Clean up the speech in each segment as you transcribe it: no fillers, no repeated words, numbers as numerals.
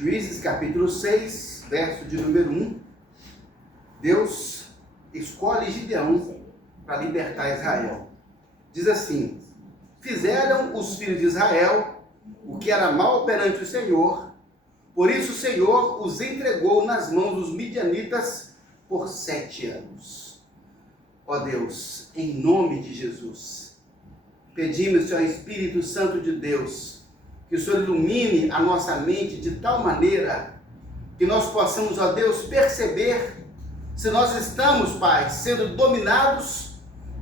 Juízes capítulo 6, verso de número 1. Deus escolhe Gideão para libertar Israel. Diz assim: fizeram os filhos de Israel o que era mal perante o Senhor, por isso o Senhor os entregou nas mãos dos midianitas por 7 anos. Ó Deus, em nome de Jesus, pedimos, Senhor Espírito Santo de Deus, que o Senhor ilumine a nossa mente de tal maneira que nós possamos, ó Deus, perceber se nós estamos, Pai, sendo dominados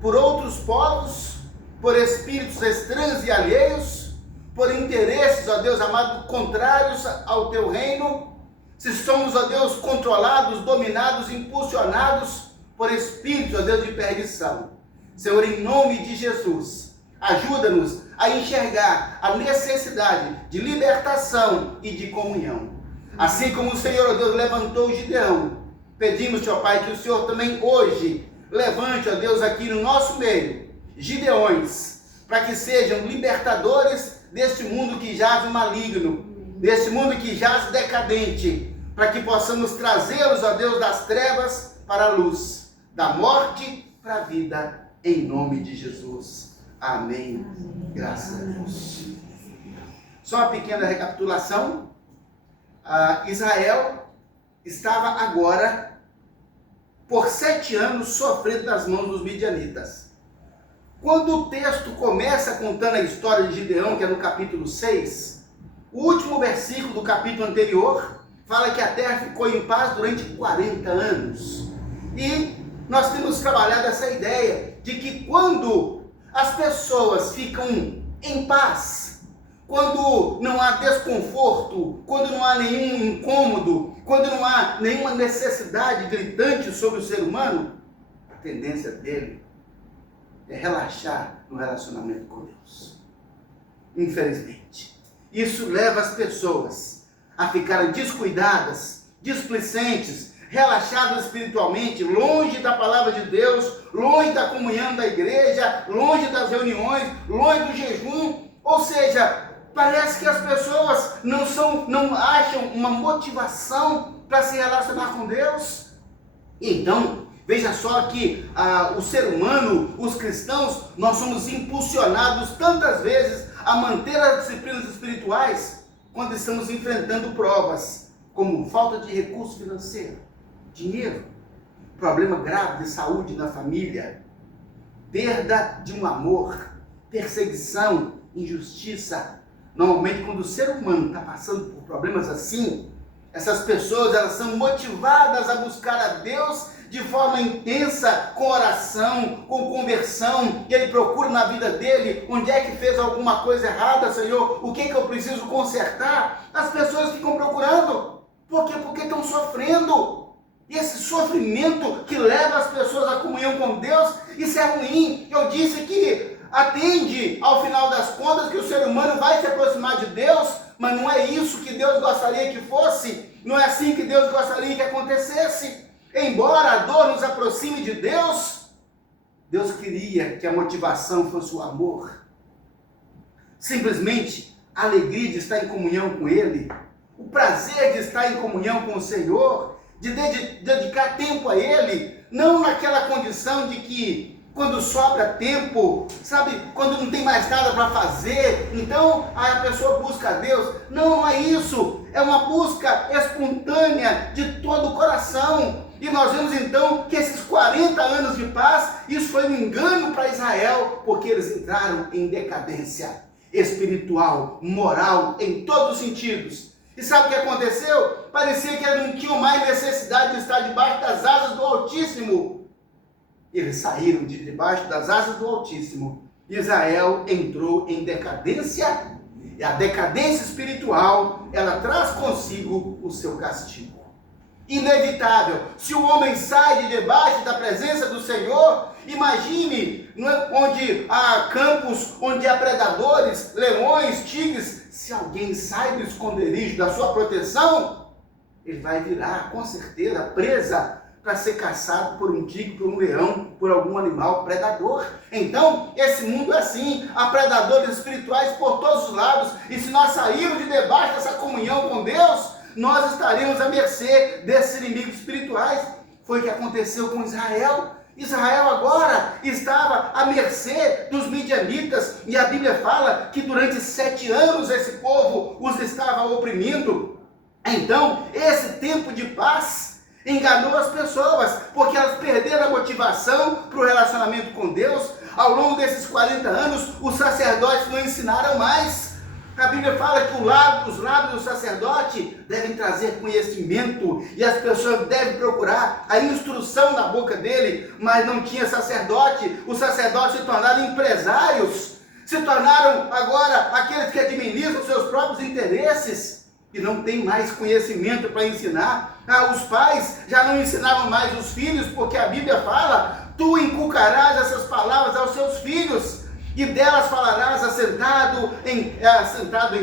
por outros povos, por espíritos estranhos e alheios, por interesses, ó Deus amado, contrários ao Teu reino, se somos, ó Deus, controlados, dominados, impulsionados por espíritos, ó Deus, de perdição. Senhor, em nome de Jesus, ajuda-nos a enxergar a necessidade de libertação e de comunhão. Assim como o Senhor, ó Deus, levantou Gideão, pedimos, ó Pai, que o Senhor também hoje levante, ó Deus, aqui no nosso meio, Gideões, para que sejam libertadores deste mundo que jaz maligno, deste mundo que jaz decadente, para que possamos trazê-los, ó Deus, das trevas para a luz, da morte para a vida, em nome de Jesus. Amém. Graças a Deus. Só uma pequena recapitulação. Israel estava agora, por 7 anos, sofrendo das mãos dos midianitas. Quando o texto começa contando a história de Gideão, que é no capítulo 6, o último versículo do capítulo anterior fala que a terra ficou em paz durante 40 anos. E nós temos trabalhado essa ideia de que quando as pessoas ficam em paz, quando não há desconforto, quando não há nenhum incômodo, quando não há nenhuma necessidade gritante sobre o ser humano, a tendência dele é relaxar no relacionamento com Deus. Infelizmente, isso leva as pessoas a ficarem descuidadas, displicentes, relaxadas espiritualmente, longe da palavra de Deus, longe da comunhão da igreja, longe das reuniões, longe do jejum. Ou seja, parece que as pessoas não acham uma motivação para se relacionar com Deus. Então, veja só que o ser humano, os cristãos, nós somos impulsionados tantas vezes a manter as disciplinas espirituais quando estamos enfrentando provas, como falta de recurso financeiro, dinheiro, problema grave de saúde na família, perda de um amor, perseguição, injustiça. Normalmente, quando o ser humano está passando por problemas assim, essas pessoas, elas são motivadas a buscar a Deus de forma intensa, com oração, com conversão, e ele procura na vida dele, onde é que fez alguma coisa errada, Senhor, o que é que eu preciso consertar. As pessoas ficam procurando. Por quê? Porque estão sofrendo. E esse sofrimento que leva as pessoas à comunhão com Deus, isso é ruim. Eu disse que atende, ao final das contas, que o ser humano vai se aproximar de Deus, mas não é isso que Deus gostaria que fosse, não é assim que Deus gostaria que acontecesse. Embora a dor nos aproxime de Deus, Deus queria que a motivação fosse o amor. Simplesmente a alegria de estar em comunhão com Ele, o prazer de estar em comunhão com o Senhor, de dedicar tempo a Ele, não naquela condição de que quando sobra tempo, sabe, quando não tem mais nada para fazer, então a pessoa busca a Deus. Não é isso, é uma busca espontânea de todo o coração. E nós vemos então que esses 40 anos de paz, isso foi um engano para Israel, porque eles entraram em decadência espiritual, moral, em todos os sentidos. E sabe o que aconteceu? Parecia que eles não tinham mais necessidade de estar debaixo das asas do Altíssimo. Eles saíram de debaixo das asas do Altíssimo. Israel entrou em decadência, e a decadência espiritual, ela traz consigo o seu castigo. Inevitável. Se o homem sai de debaixo da presença do Senhor, imagine onde há campos, onde há predadores, leões, tigres. Se alguém sai do esconderijo da sua proteção, ele vai virar, com certeza, presa para ser caçado por um tigre, por um leão, por algum animal predador. Então, esse mundo é assim, há predadores espirituais por todos os lados, e se nós sairmos de debaixo dessa comunhão com Deus, nós estaremos à mercê desses inimigos espirituais. Foi o que aconteceu com Israel. Israel agora estava à mercê dos midianitas, e a Bíblia fala que durante 7 anos esse povo os estava oprimindo. Então, esse tempo de paz enganou as pessoas, porque elas perderam a motivação para o relacionamento com Deus. Ao longo desses 40 anos, os sacerdotes não ensinaram mais. A Bíblia fala que os lábios do sacerdote devem trazer conhecimento, e as pessoas devem procurar a instrução na boca dele, mas não tinha sacerdote. Os sacerdotes se tornaram empresários, se tornaram agora aqueles que administram seus próprios interesses, e não tem mais conhecimento para ensinar. Os pais já não ensinavam mais os filhos, porque a Bíblia fala: tu inculcarás essas palavras aos seus filhos, e delas falarás assentado em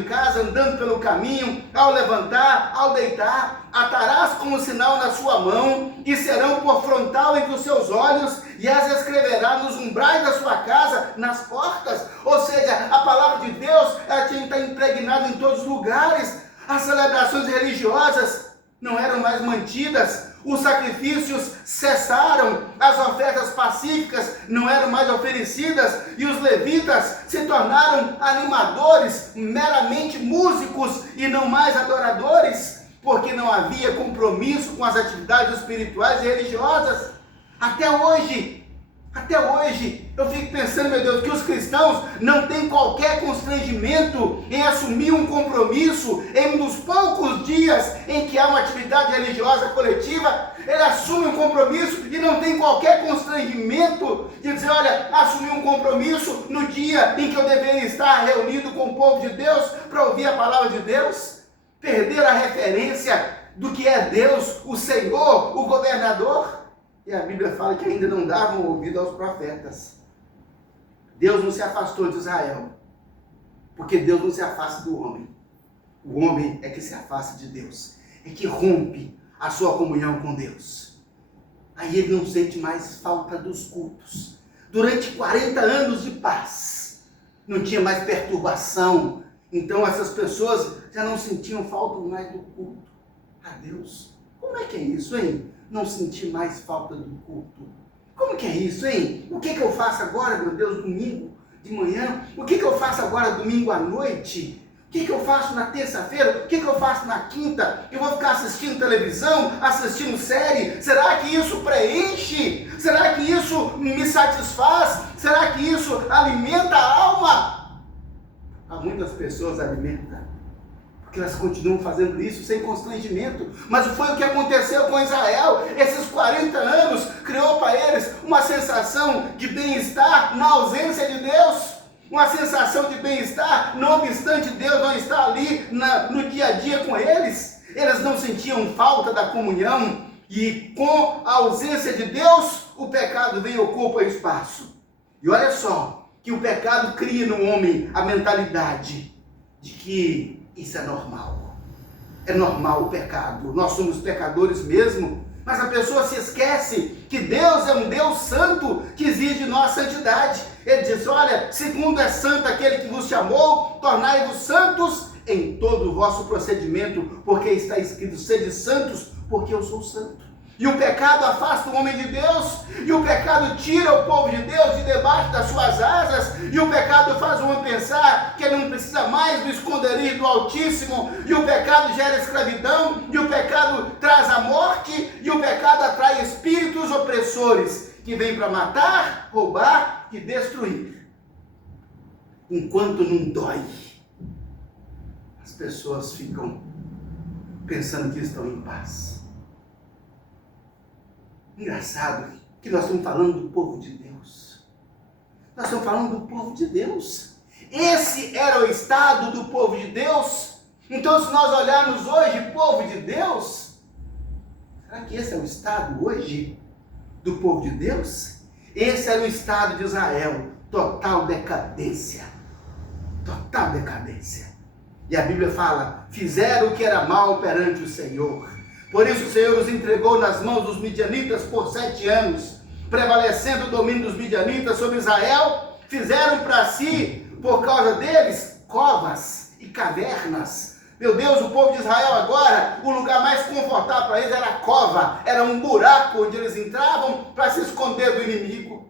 casa, andando pelo caminho, ao levantar, ao deitar, atarás como sinal na sua mão, e serão por frontal entre os seus olhos, e as escreverás nos umbrais da sua casa, nas portas. Ou seja, a palavra de Deus, ela tinha que estar impregnada em todos os lugares. As celebrações religiosas não eram mais mantidas, os sacrifícios cessaram, as ofertas pacíficas não eram mais oferecidas, e os levitas se tornaram animadores, meramente músicos e não mais adoradores, porque não havia compromisso com as atividades espirituais e religiosas. Até hoje, eu fico pensando, meu Deus, que os cristãos não têm qualquer constrangimento em assumir um compromisso em um dos poucos dias em que há uma atividade religiosa coletiva. Ele assume um compromisso e não tem qualquer constrangimento de dizer: olha, assumi um compromisso no dia em que eu deveria estar reunido com o povo de Deus para ouvir a palavra de Deus. Perder a referência do que é Deus, o Senhor, o governador. E a Bíblia fala que ainda não davam ouvido aos profetas. Deus não se afastou de Israel, porque Deus não se afasta do homem. O homem é que se afasta de Deus, é que rompe a sua comunhão com Deus. Aí ele não sente mais falta dos cultos. Durante 40 anos de paz, não tinha mais perturbação. Então essas pessoas já não sentiam falta mais do culto a Deus. Como é que é isso, hein? Não sentir mais falta do culto. Como que é isso, hein? O que eu faço agora, meu Deus, domingo de manhã? O que eu faço agora, domingo à noite? O que eu faço na terça-feira? O que eu faço na quinta? Eu vou ficar assistindo televisão, assistindo série? Será que isso preenche? Será que isso me satisfaz? Será que isso alimenta a alma? Há muitas pessoas alimentam, porque elas continuam fazendo isso sem constrangimento. Mas foi o que aconteceu com Israel. Esses 40 anos criou para eles uma sensação de bem-estar na ausência de Deus. Uma sensação de bem-estar, não obstante Deus não estar ali no dia a dia com eles. Eles não sentiam falta da comunhão. E com a ausência de Deus, o pecado vem e ocupa espaço. E olha só, que o pecado cria no homem a mentalidade de que isso é normal. É normal o pecado. Nós somos pecadores mesmo. Mas a pessoa se esquece que Deus é um Deus santo que exige de nós santidade. Ele diz: olha, segundo é santo aquele que vos chamou, tornai-vos santos em todo o vosso procedimento, porque está escrito: sede santos, porque eu sou santo. E o pecado afasta o homem de Deus, e o pecado tira o povo de Deus de debaixo das suas asas, e o pecado faz o homem pensar que ele não precisa mais do esconderijo do Altíssimo, e o pecado gera escravidão, e o pecado traz a morte, e o pecado atrai espíritos opressores, que vêm para matar, roubar e destruir. Enquanto não dói, as pessoas ficam pensando que estão em paz. Engraçado que nós estamos falando do povo de Deus. Nós estamos falando do povo de Deus. Esse era o estado do povo de Deus. Então, se nós olharmos hoje, povo de Deus, será que esse é o estado hoje do povo de Deus? Esse era o estado de Israel. Total decadência. Total decadência. E a Bíblia fala: fizeram o que era mal perante o Senhor. Por isso o Senhor os entregou nas mãos dos midianitas por 7 anos, prevalecendo o domínio dos midianitas sobre Israel. Fizeram para si, por causa deles, covas e cavernas. Meu Deus, o povo de Israel agora, o lugar mais confortável para eles era a cova, era um buraco onde eles entravam para se esconder do inimigo.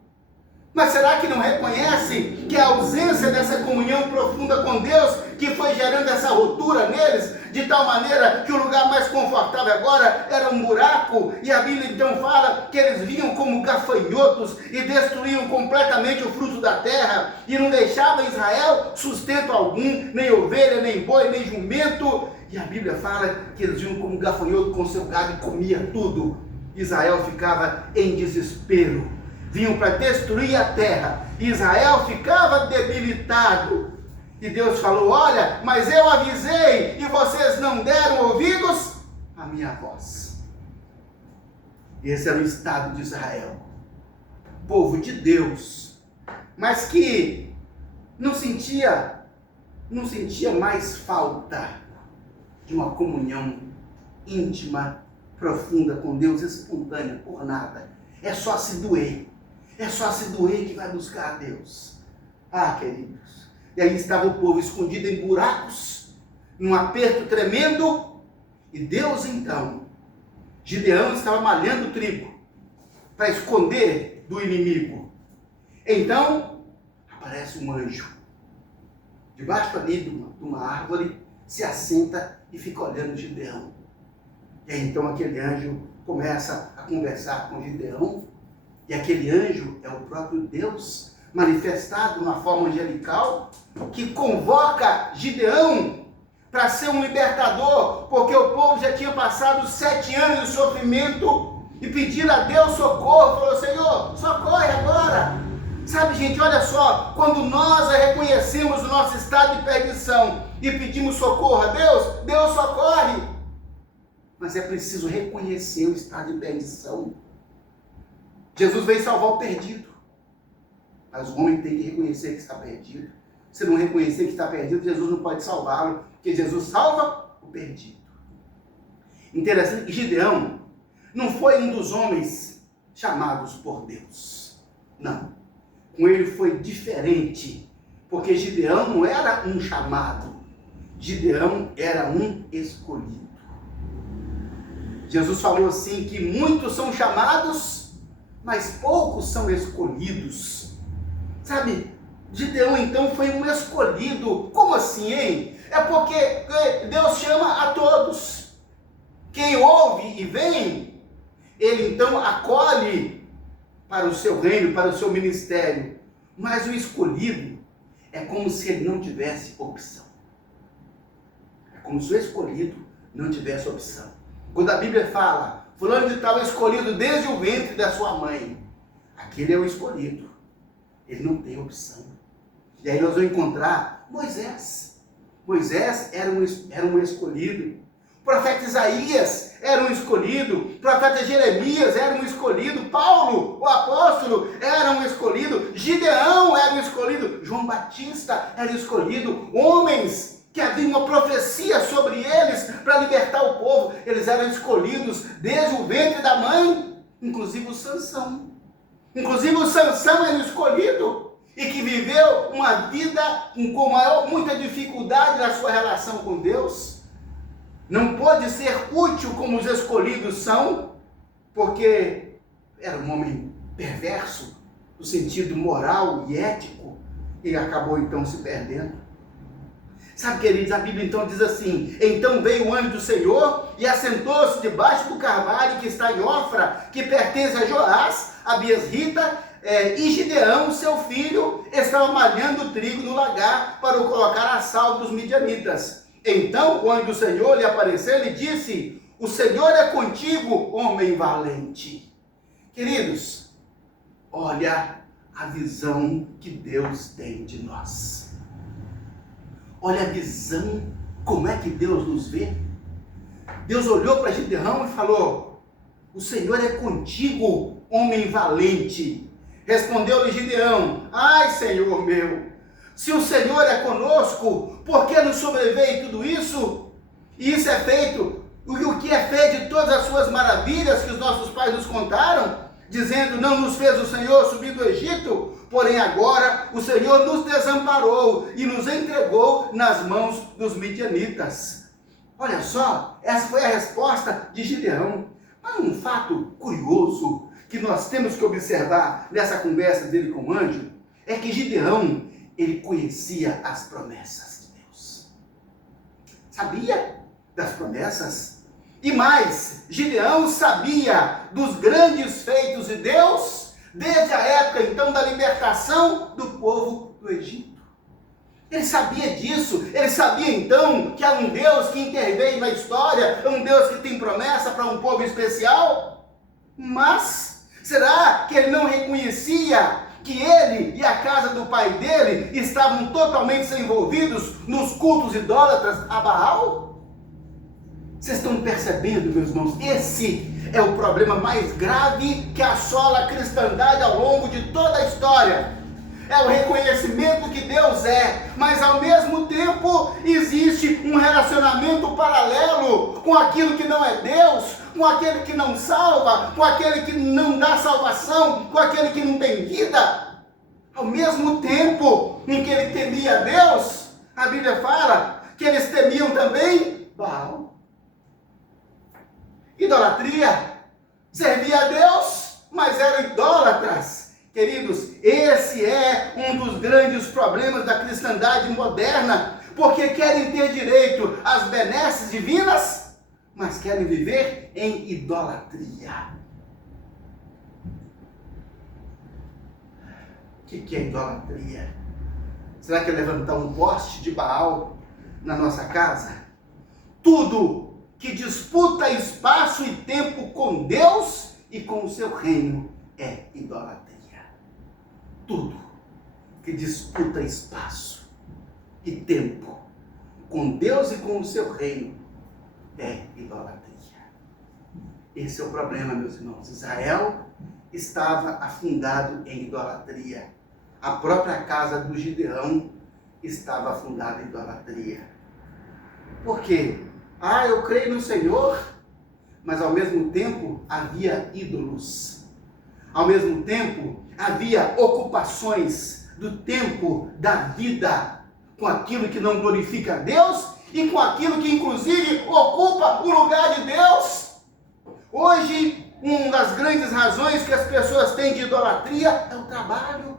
Mas será que não reconhece que a ausência dessa comunhão profunda com Deus, que foi gerando essa ruptura neles, de tal maneira que o lugar mais confortável agora era um buraco, e a Bíblia então fala que eles vinham como gafanhotos e destruíam completamente o fruto da terra, e não deixava Israel sustento algum, nem ovelha, nem boi, nem jumento, e a Bíblia fala que eles vinham como gafanhoto com seu gado e comia tudo. Israel ficava em desespero. Vinham para destruir a terra. Israel ficava debilitado. E Deus falou: olha, mas eu avisei e vocês não deram ouvidos à minha voz. Esse era o estado de Israel. Povo de Deus, mas que não sentia mais falta de uma comunhão íntima, profunda com Deus, espontânea, por nada. É só se doer. É só se doer que vai buscar a Deus. Ah, queridos. E aí estava o povo escondido em buracos, num aperto tremendo. E Deus então, Gideão estava malhando trigo para esconder do inimigo. Então, aparece um anjo. Debaixo ali de uma árvore, se assenta e fica olhando Gideão. E aí então aquele anjo começa a conversar com Gideão. E aquele anjo é o próprio Deus, manifestado na forma angelical, que convoca Gideão para ser um libertador, porque o povo já tinha passado 7 anos de sofrimento, e pediram a Deus socorro. Falou: Senhor, socorre agora. Sabe, gente, olha só, quando nós reconhecemos o nosso estado de perdição e pedimos socorro a Deus, Deus socorre. Mas é preciso reconhecer o estado de perdição. Jesus veio salvar o perdido, mas o homem tem que reconhecer que está perdido. Se não reconhecer que está perdido, Jesus não pode salvá-lo, porque Jesus salva o perdido. Interessante que Gideão não foi um dos homens chamados por Deus. Não. Com ele foi diferente, porque Gideão não era um chamado, Gideão era um escolhido. Jesus falou assim que muitos são chamados, mas poucos são escolhidos. Sabe, Gideão então foi um escolhido. Como assim, hein? É porque Deus chama a todos. Quem ouve e vem, ele então acolhe para o seu reino, para o seu ministério. Mas o escolhido é como se ele não tivesse opção. É como se o escolhido não tivesse opção. Quando a Bíblia fala: fulano de tal escolhido desde o ventre da sua mãe, aquele é o escolhido. Ele não tem opção. E aí nós vamos encontrar Moisés. Moisés era um escolhido. O profeta Isaías era um escolhido. O profeta Jeremias era um escolhido. Paulo, o apóstolo, era um escolhido. Gideão era um escolhido. João Batista era escolhido. Homens que havia uma profecia sobre eles para libertar o povo. Eles eram escolhidos desde o ventre da mãe, inclusive o Sansão. Inclusive o Sansão era escolhido e que viveu uma vida com muita dificuldade na sua relação com Deus. Não pôde ser útil como os escolhidos são, porque era um homem perverso, no sentido moral e ético, e acabou então se perdendo. Sabe, queridos, a Bíblia então diz assim: então veio o anjo do Senhor e assentou-se debaixo do carvalho que está em Ofra, que pertence a Joás, a Biesrita, e Gideão, seu filho, estava malhando trigo no lagar para o colocar a salvo dos midianitas. Então o anjo do Senhor lhe apareceu e lhe disse: o Senhor é contigo, homem valente. Queridos, olha a visão que Deus tem de nós. Olha a visão, como é que Deus nos vê. Deus olhou para Gideão e falou: o Senhor é contigo, homem valente. Respondeu-lhe Gideão: ai, Senhor meu, se o Senhor é conosco, por que nos sobreveio tudo isso? E isso é feito, o que é feito de todas as suas maravilhas que os nossos pais nos contaram, dizendo: não nos fez o Senhor subir do Egito? Porém agora o Senhor nos desamparou e nos entregou nas mãos dos midianitas. Olha só, essa foi a resposta de Gideão. Mas um fato curioso que nós temos que observar nessa conversa dele com o anjo é que Gideão, ele conhecia as promessas de Deus. Sabia das promessas. E mais, Gideão sabia dos grandes feitos de Deus desde a época então da libertação do povo do Egito. Ele sabia disso, ele sabia então que há um Deus que intervém na história, um Deus que tem promessa para um povo especial. Mas, será que ele não reconhecia que ele e a casa do pai dele estavam totalmente envolvidos nos cultos idólatras a Baal? Vocês estão percebendo, meus irmãos? Esse é o problema mais grave que assola a cristandade ao longo de toda a história. É o reconhecimento que Deus é, mas ao mesmo tempo existe um relacionamento paralelo com aquilo que não é Deus, com aquele que não salva, com aquele que não dá salvação, com aquele que não tem vida. Ao mesmo tempo em que ele temia Deus, a Bíblia fala que eles temiam também Baal. Idolatria. Servia a Deus, mas eram idólatras. Queridos, esse é um dos grandes problemas da cristandade moderna, porque querem ter direito às benesses divinas, mas querem viver em idolatria. O que é idolatria? Será que é levantar um poste de Baal na nossa casa? Tudo que disputa espaço e tempo com Deus e com o seu reino é idolatria. Tudo que disputa espaço e tempo com Deus e com o seu reino é idolatria. Esse é o problema, meus irmãos. Israel estava afundado em idolatria. A própria casa do Gideão estava afundada em idolatria. Por quê? Eu creio no Senhor, mas ao mesmo tempo havia ídolos. Ao mesmo tempo havia ocupações do tempo da vida com aquilo que não glorifica a Deus e com aquilo que inclusive ocupa o lugar de Deus. Hoje, uma das grandes razões que as pessoas têm de idolatria é o trabalho.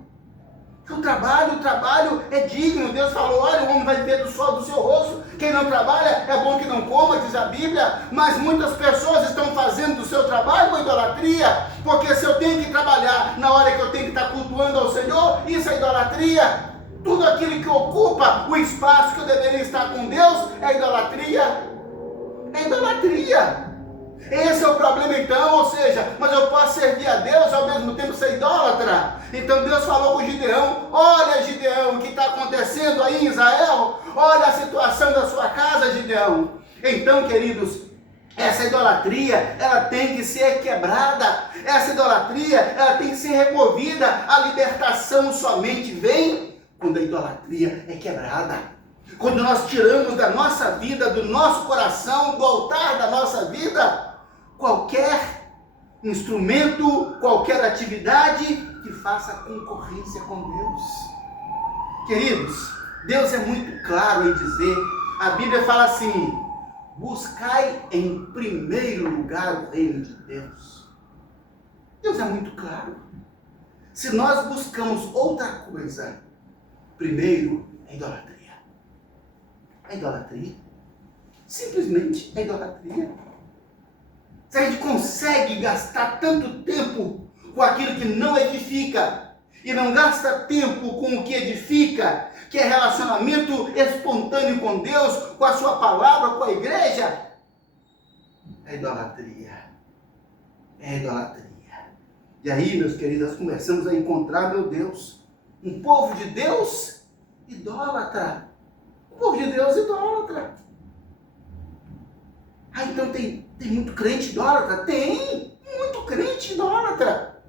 O trabalho é digno. Deus falou, olha, o homem vai viver do sol do seu rosto. Quem não trabalha, é bom que não coma, diz a Bíblia. Mas muitas pessoas estão fazendo do seu trabalho uma idolatria. Porque se eu tenho que trabalhar na hora que eu tenho que estar cultuando ao Senhor, isso é idolatria. Tudo aquilo que ocupa o espaço que eu deveria estar com Deus é idolatria. É idolatria. Esse é o problema então, ou seja, mas eu posso servir a Deus ao mesmo tempo ser idólatra. Então Deus falou com Gideão, olha Gideão, o que está acontecendo aí em Israel? Olha a situação da sua casa, Gideão. Então, queridos, essa idolatria, ela tem que ser quebrada. Essa idolatria, ela tem que ser removida. A libertação somente vem quando a idolatria é quebrada. Quando nós tiramos da nossa vida, do nosso coração, do altar da nossa vida, qualquer instrumento, qualquer atividade que faça concorrência com Deus. Queridos, Deus é muito claro em dizer, a Bíblia fala assim, buscai em primeiro lugar o reino de Deus. Deus é muito claro. Se nós buscamos outra coisa, primeiro é idolatria. É idolatria. Simplesmente é idolatria. Se a gente consegue gastar tanto tempo com aquilo que não edifica e não gasta tempo com o que edifica, que é relacionamento espontâneo com Deus, com a sua palavra, com a igreja, é idolatria. É idolatria. E aí, meus queridos, nós começamos a encontrar, meu Deus, um povo de Deus idólatra. O povo de Deus idólatra. Então tem muito crente idólatra? Tem muito crente idólatra.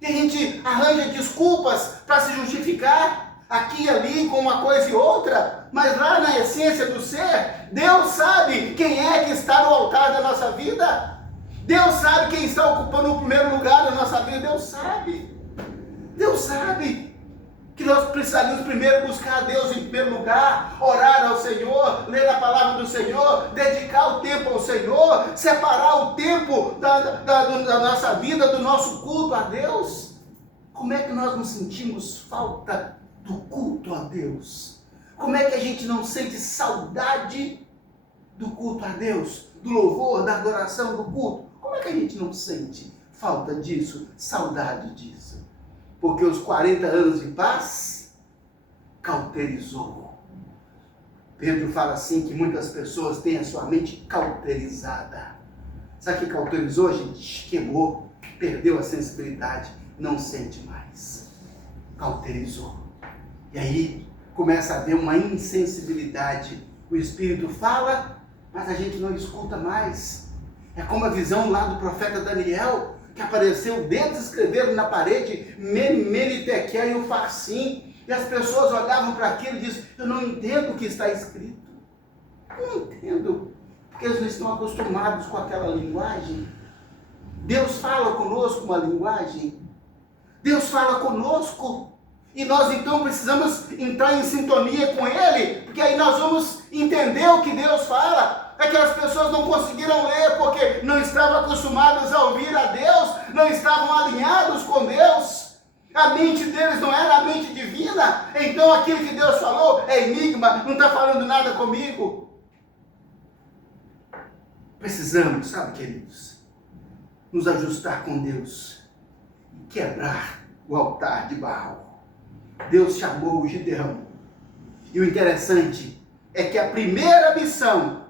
E a gente arranja desculpas para se justificar aqui e ali com uma coisa e outra, mas lá na essência do ser, Deus sabe quem é que está no altar da nossa vida. Deus sabe quem está ocupando o primeiro lugar da nossa vida. Deus sabe. Deus sabe. que nós precisaríamos primeiro buscar a Deus em primeiro lugar, orar ao Senhor, ler a palavra do Senhor, dedicar o tempo ao Senhor, separar o tempo da nossa vida, do nosso culto a Deus. Como é que nós não sentimos falta do culto a Deus? Como é que a gente não sente saudade do culto a Deus, do louvor, da adoração, do culto? Como é que a gente não sente falta disso, saudade disso? Porque os 40 anos de paz cauterizou. Pedro fala assim que muitas pessoas têm a sua mente cauterizada. Sabe o que cauterizou? A gente queimou, perdeu a sensibilidade, não sente mais. Cauterizou. E aí começa a haver uma insensibilidade. O Espírito fala, mas a gente não escuta mais. É como a visão lá do profeta Daniel, que apareceu, dedos escreveram na parede, Mene, Tekel e Ufarsim, e as pessoas olhavam para aquilo e diziam, eu não entendo o que está escrito. Eu não entendo, porque eles não estão acostumados com aquela linguagem. Deus fala conosco uma linguagem, Deus fala conosco, e nós então precisamos entrar em sintonia com Ele, porque aí nós vamos entender o que Deus fala. Aquelas pessoas não conseguiram ler porque não estavam acostumadas a ouvir a Deus, não estavam alinhados com Deus. A mente deles não era a mente divina, então aquilo que Deus falou é enigma, não está falando nada comigo. Precisamos, sabe, queridos, nos ajustar com Deus e quebrar o altar de Baal. Deus chamou o Gideão. E o interessante é que a primeira missão,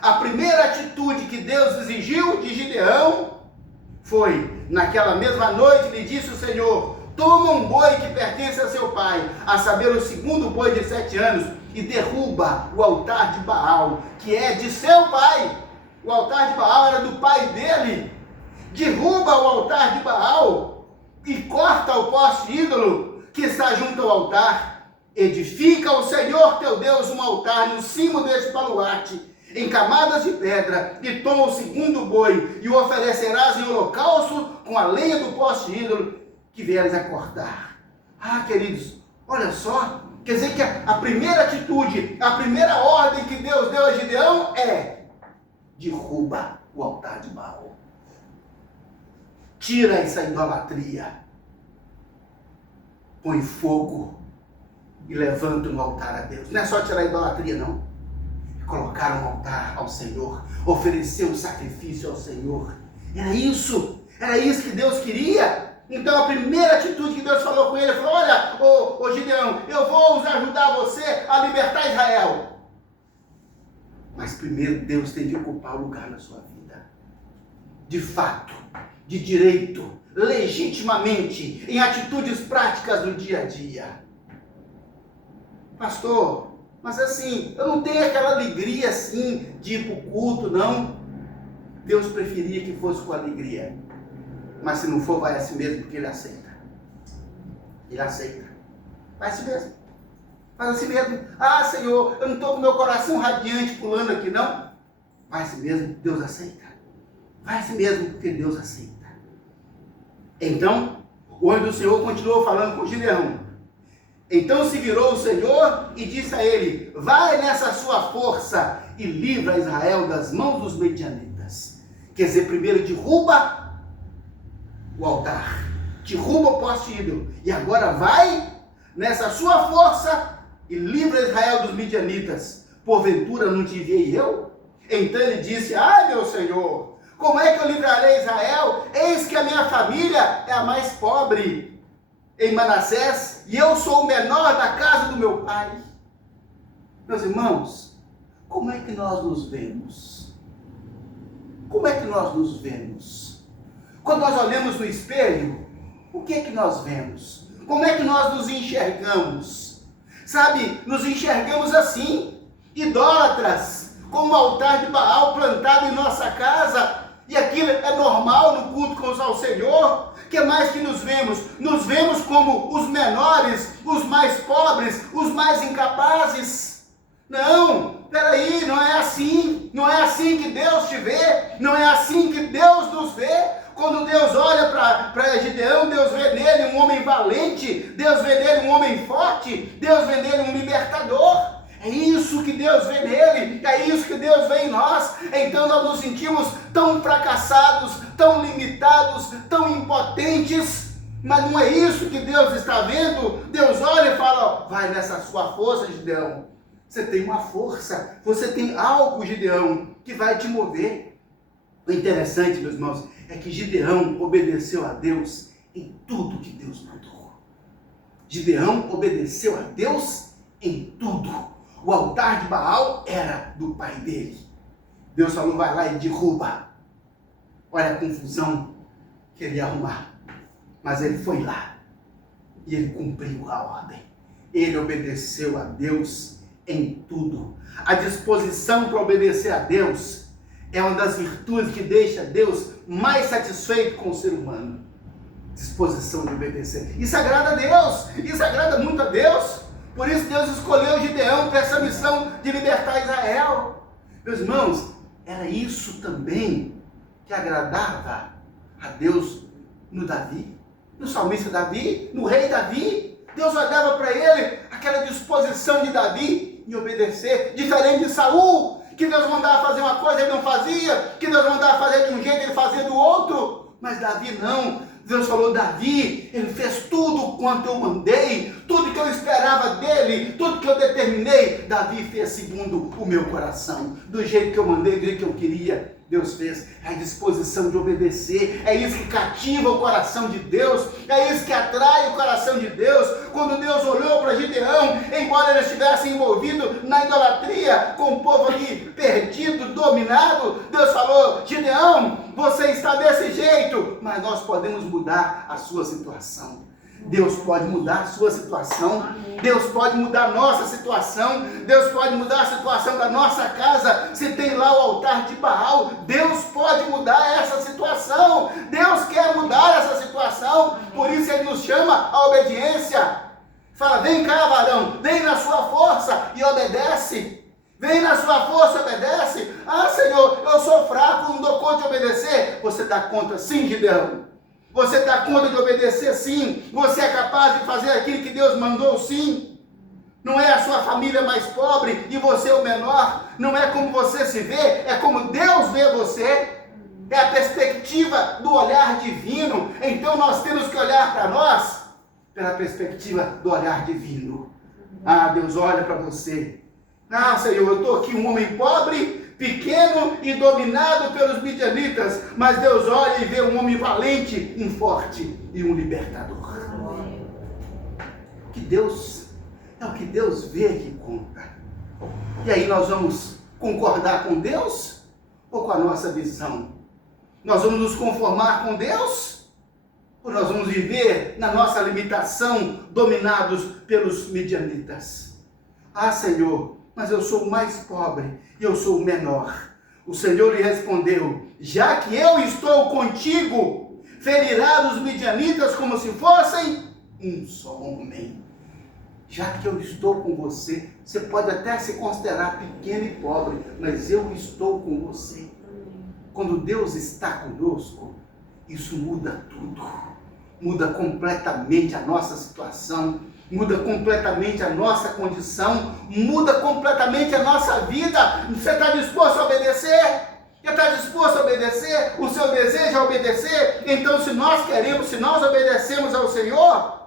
a primeira atitude que Deus exigiu de Gideão foi, naquela mesma noite, lhe disse o Senhor, toma um boi que pertence a seu pai, a saber, o segundo boi de 7 anos, e derruba o altar de Baal, que é de seu pai. O altar de Baal era do pai dele. Derruba o altar de Baal e corta o poste ídolo que está junto ao altar. Edifica ao Senhor teu Deus um altar no cimo deste baluarte, em camadas de pedra, e toma o segundo boi, e o oferecerás em holocausto com a lenha do poste ídolo que vieres a cortar. Ah, queridos, olha só, quer dizer que a primeira atitude, a primeira ordem que Deus deu a Gideão é: derruba o altar de Baal. Tira essa idolatria. Põe fogo e levanta um altar a Deus. Não é só tirar a idolatria, não. Colocar um altar ao Senhor, oferecer um sacrifício ao Senhor. Era isso que Deus queria. Então a primeira atitude que Deus falou com ele, ele falou: olha, ô Gideão, eu vou ajudar você a libertar Israel. Mas primeiro Deus tem que ocupar o lugar na sua vida. De fato, de direito, legitimamente, em atitudes práticas no dia a dia. Pastor, mas assim, eu não tenho aquela alegria assim de ir para o culto, não. Deus preferia que fosse com alegria. Mas se não for, vai assim mesmo, porque Ele aceita. Ele aceita. Vai assim mesmo. Faz assim mesmo. Ah, Senhor, eu não estou com meu coração radiante pulando aqui, não. Vai assim mesmo, Deus aceita. Vai assim mesmo, porque Deus aceita. Então, o anjo do Senhor continuou falando com Gideão. Então se virou o Senhor e disse a ele: vai nessa sua força e livra Israel das mãos dos medianitas. Quer dizer, primeiro derruba o altar, derruba o poste ídolo, e agora vai nessa sua força e livra Israel dos medianitas. Porventura não te enviei eu? Então ele disse: ai, meu Senhor, como é que eu livrarei Israel? Eis que a minha família é a mais pobre em Manassés, e eu sou o menor da casa do meu pai. Meus irmãos, como é que nós nos vemos? Como é que nós nos vemos? Quando nós olhamos no espelho, o que é que nós vemos? Como é que nós nos enxergamos? Sabe, nos enxergamos assim, idólatras, com um altar de Baal plantado em nossa casa, e aquilo é normal no culto ao Senhor. O que mais que nos vemos? Nos vemos como os menores, os mais pobres, os mais incapazes. Não, não é assim. Não é assim que Deus te vê. Não é assim que Deus nos vê. Quando Deus olha para Gideão, Deus vê nele um homem valente, Deus vê nele um homem forte, Deus vê nele um libertador. É isso que Deus vê nele, é isso que Deus vê em nós. Então nós nos sentimos tão fracassados, tão limitados, tão impotentes, mas não é isso que Deus está vendo. Deus olha e fala: ó, vai nessa sua força, Gideão. Você tem uma força, você tem algo, Gideão, que vai te mover. O interessante, meus irmãos, é que Gideão obedeceu a Deus em tudo que Deus mandou. Gideão obedeceu a Deus em tudo. O altar de Baal era do pai dele. Deus falou: vai lá e derruba. Olha a confusão que ele ia arrumar. Mas ele foi lá e ele cumpriu a ordem. Ele obedeceu a Deus em tudo. A disposição para obedecer a Deus é uma das virtudes que deixa Deus mais satisfeito com o ser humano. Disposição de obedecer. Isso agrada a Deus. Isso agrada muito a Deus. Por isso Deus escolheu Gideão para essa missão de libertar Israel. Meus irmãos, era isso também que agradava a Deus no Davi, no salmista Davi, no rei Davi. Deus olhava para ele, aquela disposição de Davi em obedecer, diferente de Saul, que Deus mandava fazer uma coisa, ele não fazia, que Deus mandava fazer de um jeito, ele fazia do outro. Mas Davi não. Deus falou: Davi, ele fez tudo quanto eu mandei, tudo que eu esperava dele, tudo que eu determinei, Davi fez segundo o meu coração, do jeito que eu mandei, do jeito que eu queria. Deus fez. É a disposição de obedecer, é isso que cativa o coração de Deus, é isso que atrai o coração de Deus. Quando Deus olhou para Gideão, embora ele estivesse envolvido na idolatria, com o povo ali perdido, dominado, Deus falou: Gideão, você está desse jeito, mas nós podemos mudar a sua situação. Deus pode mudar a sua situação, Deus pode mudar a nossa situação, Deus pode mudar a situação da nossa casa. Se tem lá o altar de Baal, Deus pode mudar essa situação, Deus quer mudar essa situação. Por isso Ele nos chama à obediência. Fala: vem cá, varão, vem na sua força e obedece. Vem na sua força e obedece. Ah, Senhor, eu sou fraco, não dou conta de obedecer. Você dá conta sim, Gideão. Você dá conta de obedecer sim. Você é capaz de fazer aquilo que Deus mandou sim. Não é a sua família mais pobre e você o menor. Não é como você se vê, é como Deus vê você. É a perspectiva do olhar divino. Então nós temos que olhar para nós pela perspectiva do olhar divino. Ah, Deus olha para você. Ah, Senhor, eu estou aqui um homem pobre, pequeno e dominado pelos midianitas, mas Deus olha e vê um homem valente, um forte e um libertador. Que Deus, é o que Deus vê que conta. E aí nós vamos concordar com Deus ou com a nossa visão? Nós vamos nos conformar com Deus ou nós vamos viver na nossa limitação, dominados pelos midianitas? Ah, Senhor, mas eu sou o mais pobre e eu sou o menor. O Senhor lhe respondeu: já que eu estou contigo, ferirá os midianitas como se fossem um só homem. Já que eu estou com você, você pode até se considerar pequeno e pobre, mas eu estou com você. Quando Deus está conosco, isso muda tudo. Muda completamente a nossa situação, muda completamente a nossa condição, muda completamente a nossa vida. Você está disposto a obedecer? Você está disposto a obedecer? O seu desejo é obedecer? Então, se nós queremos, se nós obedecemos ao Senhor,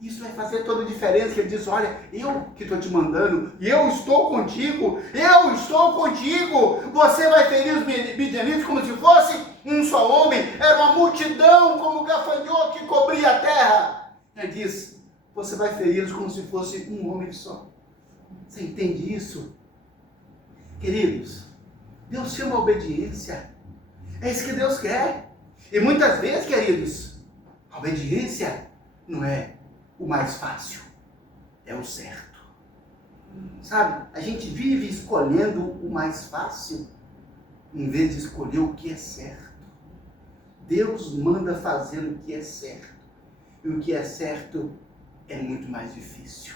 isso vai fazer toda a diferença. Ele diz: olha, eu que estou te mandando, eu estou contigo, eu estou contigo. Você vai ferir os midianitas como se fosse um só homem. Era uma multidão como gafanhoto que cobria a terra. Ele diz: você vai feri-los como se fosse um homem só. Você entende isso? Queridos, Deus chama a obediência. É isso que Deus quer. E muitas vezes, queridos, a obediência não é o mais fácil, é o certo. Sabe, a gente vive escolhendo o mais fácil, em vez de escolher o que é certo. Deus manda fazer o que é certo. E o que é certo é muito mais difícil.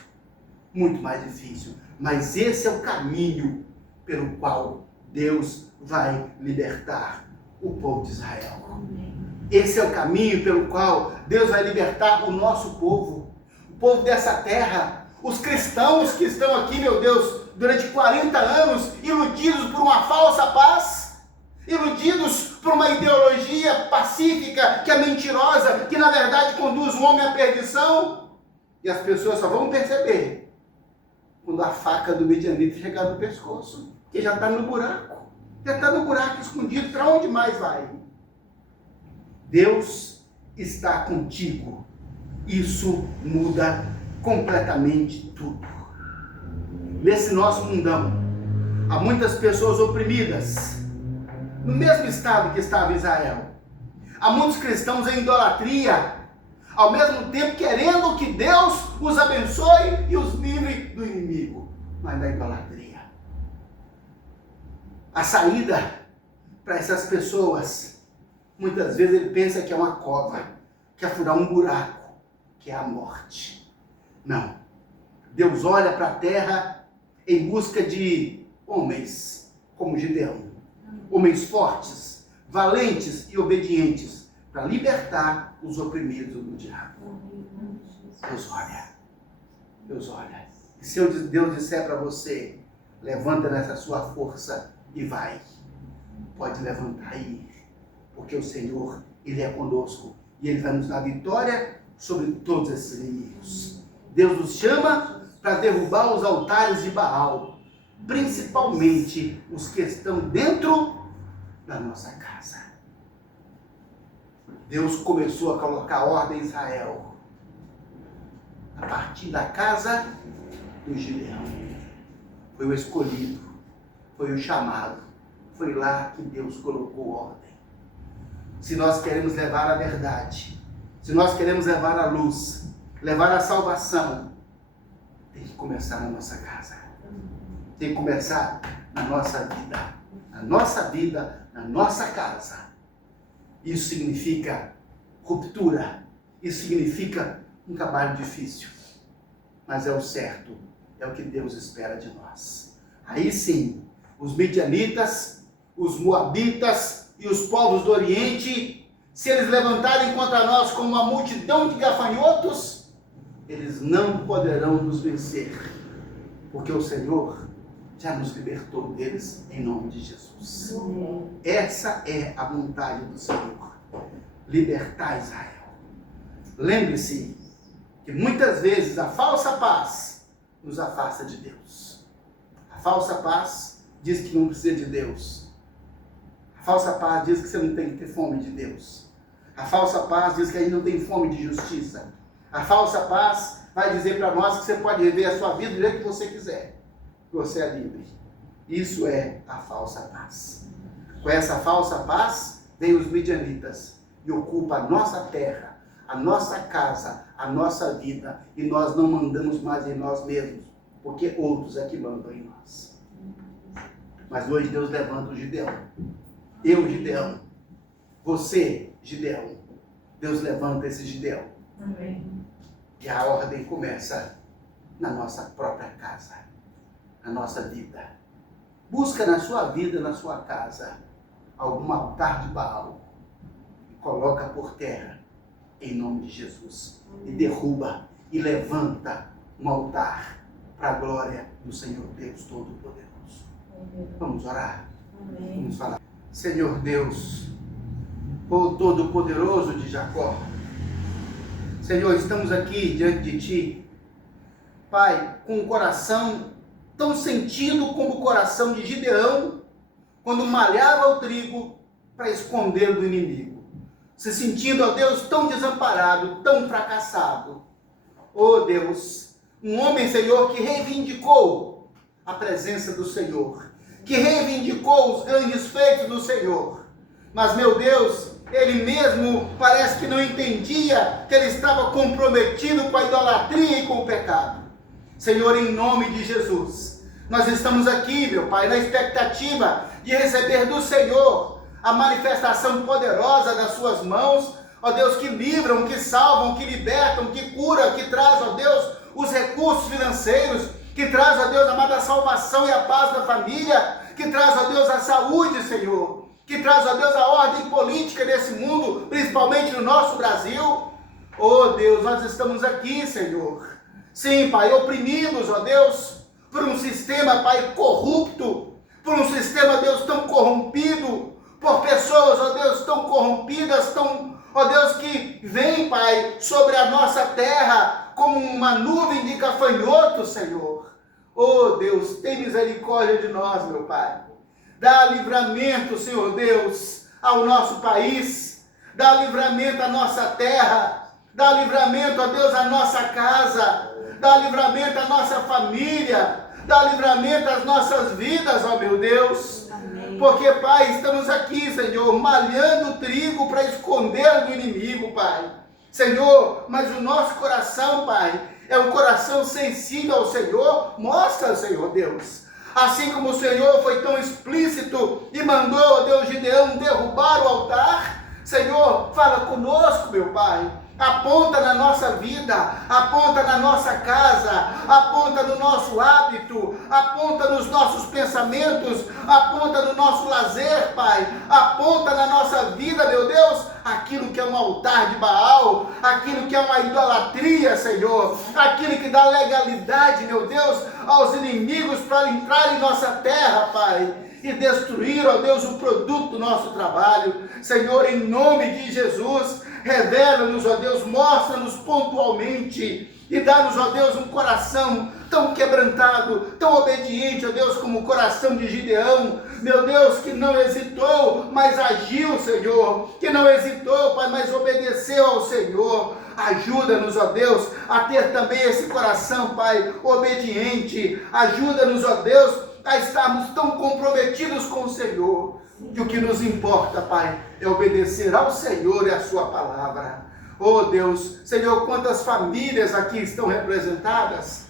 Muito mais difícil. Mas esse é o caminho pelo qual Deus vai libertar o povo de Israel. Esse é o caminho pelo qual Deus vai libertar o nosso povo, o povo dessa terra, os cristãos que estão aqui, meu Deus, durante 40 anos, iludidos por uma falsa paz, iludidos por uma ideologia pacífica, que é mentirosa, que na verdade conduz o homem à perdição, e as pessoas só vão perceber quando a faca do medianita chegar no pescoço, que já está no buraco, escondido, para onde mais vai? Deus está contigo, isso muda completamente tudo. Nesse nosso mundão, há muitas pessoas oprimidas, no mesmo estado que estava Israel. Há muitos cristãos em idolatria, ao mesmo tempo querendo que Deus os abençoe e os livre do inimigo, mas da idolatria. A saída para essas pessoas, muitas vezes ele pensa que é uma cova, que é furar um buraco, que é a morte. Não. Deus olha para a terra em busca de homens como Gideão. Homens fortes, valentes e obedientes para libertar os oprimidos do diabo. Deus olha. Deus olha. E se Deus disser para você, levanta nessa sua força e vai. Pode levantar e ir. Porque o Senhor, Ele é conosco. E Ele vai nos dar vitória sobre todos esses inimigos. Deus nos chama para derrubar os altares de Baal, principalmente os que estão dentro da nossa casa. Deus começou a colocar ordem em Israel a partir da casa do Gideão. Foi o escolhido, foi o chamado, foi lá que Deus colocou ordem. Se nós queremos levar a verdade, se nós queremos levar a luz, levar a salvação, tem que começar na nossa casa. Tem que começar na nossa vida. Na nossa vida, na nossa casa. Isso significa ruptura. Isso significa um trabalho difícil. Mas é o certo. É o que Deus espera de nós. Aí sim, os midianitas, os moabitas e os povos do Oriente, se eles levantarem contra nós como uma multidão de gafanhotos, eles não poderão nos vencer, porque o Senhor já nos libertou deles em nome de Jesus. Essa é a vontade do Senhor, libertar Israel. Lembre-se que muitas vezes a falsa paz nos afasta de Deus. A falsa paz diz que não precisa de Deus. A falsa paz diz que você não tem que ter fome de Deus. A falsa paz diz que a gente não tem fome de justiça. A falsa paz vai dizer para nós que você pode viver a sua vida do jeito que você quiser. Que você é livre. Isso é a falsa paz. Com essa falsa paz, vem os midianitas e ocupa a nossa terra, a nossa casa, a nossa vida. E nós não mandamos mais em nós mesmos, porque outros é que mandam em nós. Mas hoje Deus levanta o Gideão. Eu, Gideão. Você, Gideão. Deus levanta esse Gideão. Amém. E a ordem começa na nossa própria casa, na nossa vida. Busca na sua vida, na sua casa, algum altar de Baal e coloca por terra, em nome de Jesus. E derruba e levanta um altar para a glória do Senhor Deus Todo-Poderoso. Vamos orar? Vamos falar. Senhor Deus, o Todo-Poderoso de Jacó, Senhor, estamos aqui diante de Ti, Pai, com um coração tão sentido como o coração de Gideão, quando malhava o trigo para esconder do inimigo. Se sentindo, ó Deus, tão desamparado, tão fracassado. Ó Deus, um homem, Senhor, que reivindicou a presença do Senhor, que reivindicou os grandes feitos do Senhor. Mas, meu Deus, ele mesmo parece que não entendia que ele estava comprometido com a idolatria e com o pecado. Senhor, em nome de Jesus, nós estamos aqui, meu Pai, na expectativa de receber do Senhor a manifestação poderosa das suas mãos, ó Deus, que livram, que salvam, que libertam, que cura, que traz, ó Deus, os recursos financeiros, que traz, ó Deus, amada, a salvação e a paz da família, que traz, ó Deus, a saúde, Senhor, que traz, ó Deus, a ordem política desse mundo, principalmente no nosso Brasil. Ó Deus, nós estamos aqui, Senhor. Sim, Pai, oprimidos, ó Deus, por um sistema, Pai, corrupto, por um sistema, Deus, tão corrompido, por pessoas, ó Deus, tão corrompidas, ó Deus, que vem, Pai, sobre a nossa terra como uma nuvem de gafanhotos, Senhor. Ó Deus, tem misericórdia de nós, meu Pai. Dá livramento, Senhor Deus, ao nosso país. Dá livramento à nossa terra. Dá livramento, ó Deus, à nossa casa. Dá livramento à nossa família. Dá livramento às nossas vidas, ó meu Deus. Amém. Porque, Pai, estamos aqui, Senhor, malhando o trigo para esconder do inimigo, Pai. Senhor, mas o nosso coração, Pai, é um coração sensível ao Senhor. Mostra, Senhor Deus. Assim como o Senhor foi tão explícito e mandou, ó Deus, Gideão derrubar o altar, Senhor, fala conosco, meu Pai. Aponta na nossa vida, aponta na nossa casa, aponta no nosso hábito, aponta nos nossos pensamentos, aponta no nosso lazer, Pai. Aponta na nossa vida, meu Deus, aquilo que é um altar de Baal, aquilo que é uma idolatria, Senhor, aquilo que dá legalidade, meu Deus, aos inimigos para entrar em nossa terra, Pai, e destruir, ó Deus, o produto do nosso trabalho. Senhor, em nome de Jesus, revela-nos, ó Deus, mostra-nos pontualmente e dá-nos, ó Deus, um coração tão quebrantado, tão obediente, ó Deus, como o coração de Gideão, meu Deus, que não hesitou, mas agiu, Senhor, que não hesitou, Pai, mas obedeceu ao Senhor. Ajuda-nos, ó Deus, a ter também esse coração, Pai, obediente. Ajuda-nos, ó Deus, a estarmos tão comprometidos com o Senhor, que o que nos importa, Pai, é obedecer ao Senhor e à sua palavra. Oh Deus, Senhor, quantas famílias aqui estão representadas,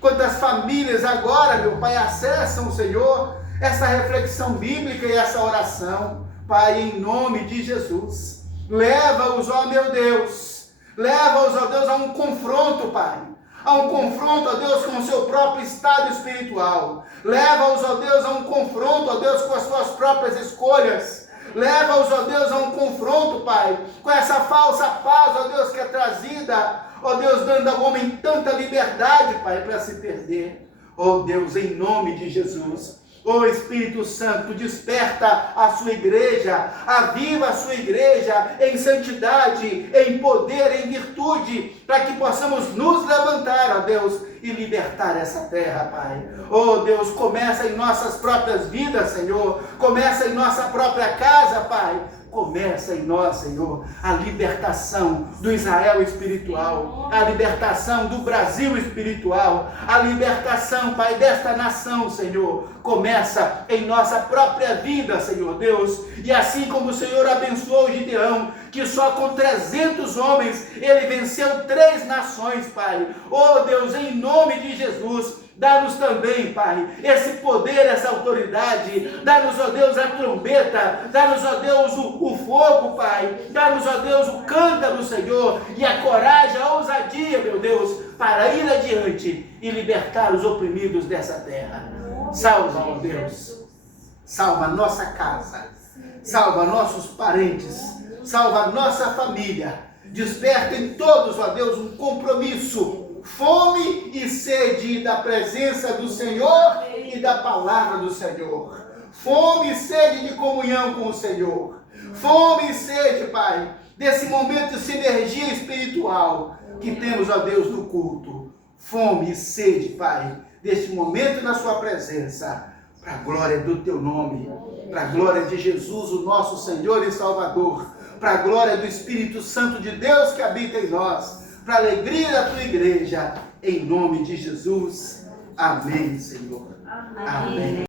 quantas famílias agora, meu Pai, acessam, Senhor, essa reflexão bíblica e essa oração. Pai, em nome de Jesus, leva-os, ó meu Deus, leva-os, ó Deus, a um confronto, Pai, a um confronto, ó Deus, com o seu próprio estado espiritual. Leva-os, ó Deus, a um confronto, ó Deus, com as suas próprias escolhas. Leva-os, ó Deus, a um confronto, Pai, com essa falsa paz, ó Deus, que é trazida, ó Deus, dando ao homem tanta liberdade, Pai, para se perder. Ó Deus, em nome de Jesus. Ó Espírito Santo, desperta a sua igreja, aviva a sua igreja em santidade, em poder, em virtude, para que possamos nos levantar, ó Deus, e libertar essa terra, Pai. Oh Deus, começa em nossas próprias vidas, Senhor, começa em nossa própria casa, Pai. Começa em nós, Senhor, a libertação do Israel espiritual, a libertação do Brasil espiritual, a libertação, Pai, desta nação, Senhor. Começa em nossa própria vida, Senhor Deus. E assim como o Senhor abençoou Gideão, que só com 300 homens ele venceu 3 nações, Pai. Oh Deus, em nome de Jesus, dá-nos também, Pai, esse poder, essa autoridade. Dá-nos, ó Deus, a trombeta. Dá-nos, ó Deus, o fogo, Pai. Dá-nos, ó Deus, o cântaro, Senhor. E a coragem, a ousadia, meu Deus, para ir adiante e libertar os oprimidos dessa terra. Salva, ó Deus. Salva a nossa casa. Salva nossos parentes. Salva a nossa família. Desperta em todos, ó Deus, um compromisso, fome e sede da presença do Senhor e da palavra do Senhor. Fome e sede de comunhão com o Senhor. Fome e sede, Pai, desse momento de sinergia espiritual que temos, ó Deus, no culto. Fome e sede, Pai, deste momento na sua presença, para a glória do teu nome, para a glória de Jesus, o nosso Senhor e Salvador, para a glória do Espírito Santo de Deus que habita em nós, para a alegria da tua igreja, em nome de Jesus. Amém, Senhor. Amém.